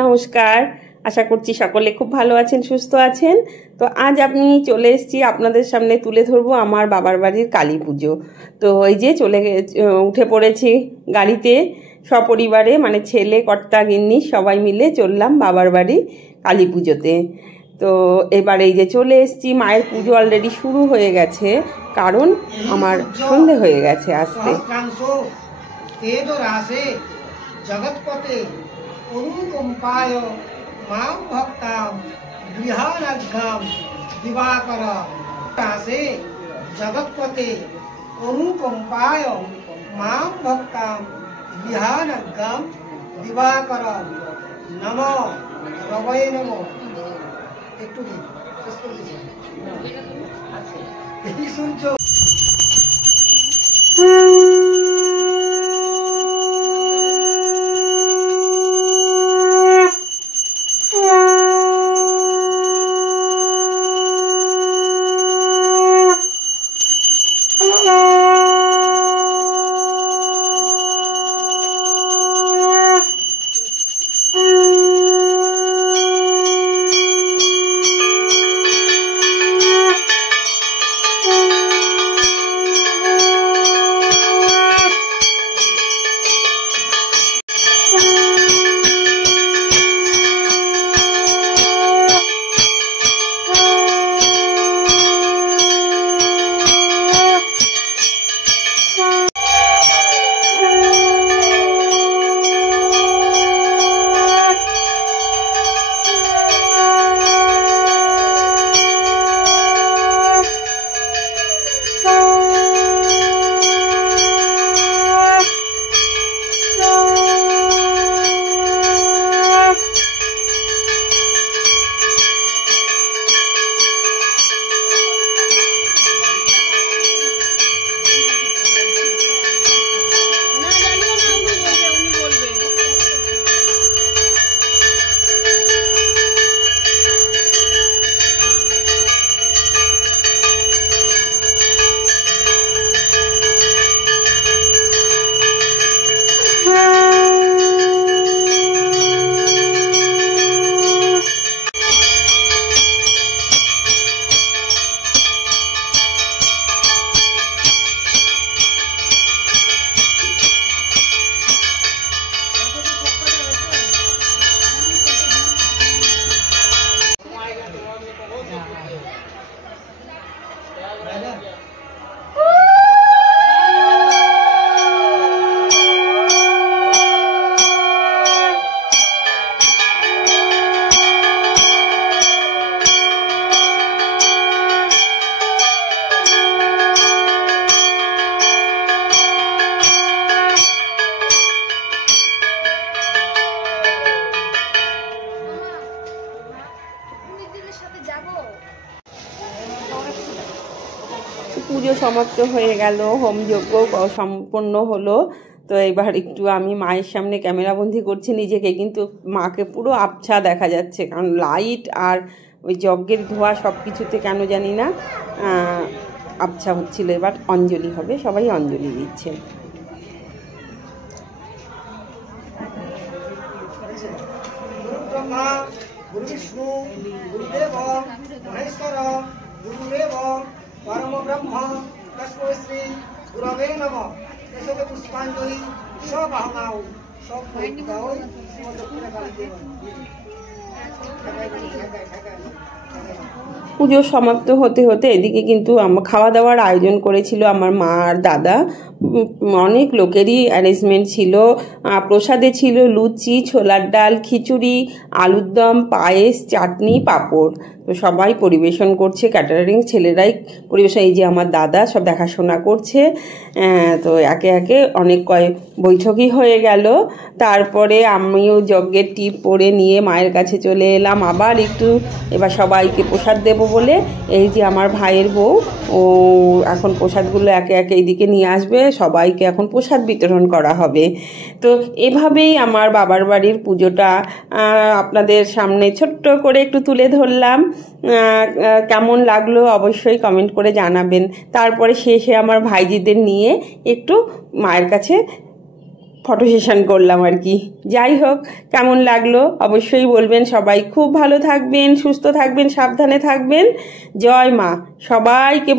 নমস্কার, আশা করছি সকলে খুব ভালো আছেন, সুস্থ আছেন। তো আজ আমি চলে এসেছি আপনাদের সামনে তুলে ধরবো আমার বাবার বাড়ির কালী পুজো। তো এই যে উঠে পড়েছি গাড়িতে সপরিবারে, মানে ছেলে, কর্তা, গিন্নি সবাই মিলে চললাম বাবার বাড়ি কালী পুজোতে। তো এবার এই যে চলে এসেছি, মায়ের পুজো অলরেডি শুরু হয়ে গেছে, কারণ আমার সন্ধে হয়ে গেছে আসতে। জগৎপতে অনুকম্পায় মাং ভক্তাম গৃহানঘ্যাম দিবাকর আসে। জগৎপতে অনুকম্পায় মাং ভক্তাম গৃহানঘ্যাম দিবাকর নম রবয়ে নম। একটু শেষ করে দিচ্ছি সূর্য পুজো সমাপ্ত হয়ে গেল, হোমযজ্ঞ সম্পন্ন হলো। তো এবার একটু আমি মায়ের সামনে ক্যামেরাবন্দি করছি নিজেকে, কিন্তু মাকে পুরো আবছা দেখা যাচ্ছে, কারণ লাইট আর ওই যজ্ঞের ধোঁয়া সব কিছুতে কেন জানি না আবছা হচ্ছিল। এবার অঞ্জলি হবে, সবাই অঞ্জলি দিচ্ছে। গুরু বিষ্ণু গুরুদেব মহেশ্বর গুরুদেব পরম ব্রহ্ম তস্मै শ্রী গুরবে নমঃ। এসবে পুষ্পাঞ্জলি সব ভাবনাও সব পুজো সমাপ্ত হতে হতে এদিকে কিন্তু খাওয়া দাওয়ার আয়োজন করেছিল আমার মা আর দাদা। অনেক লোকেরই অ্যারেঞ্জমেন্ট ছিল। প্রসাদে ছিল লুচি, ছোলার ডাল, খিচুড়ি, আলুর দম, পায়েস, চাটনি, পাঁপড়। তো সবাই পরিবেশন করছে, ক্যাটারিং ছেলেরাই পরিবেশন। এই যে আমার দাদা সব দেখাশোনা করছে। তো একে একে অনেক বৈঠকই হয়ে গেল। তারপরে আমিও যজ্ঞের টিপ পরে নিয়ে মায়ের কাছে চলে এলাম আবার একটু, এবার সবাইকে প্রসাদ দেব বলে। এই যে আমার ভাইয়ের বউ, ও এখন প্রসাদগুলো একে একে এইদিকে নিয়ে আসবে, সবাইকে এখন প্রসাদ বিতরণ করা হবে। তো এভাবেই আমার বাবার বাড়ির পুজোটা আপনাদের সামনে ছোট্ট করে একটু তুলে ধরলাম। কেমন লাগলো অবশ্যই কমেন্ট করে জানাবেন। তারপরে শেষে আমার ভাইজিদের নিয়ে একটু মায়ের কাছে ফটো সেশন করলাম আর কি। যাই হোক, কেমন লাগলো অবশ্যই বলবেন। সবাই খুব ভালো থাকবেন, সুস্থ থাকবেন, সাবধানে থাকবেন। জয় মা। সবাইকে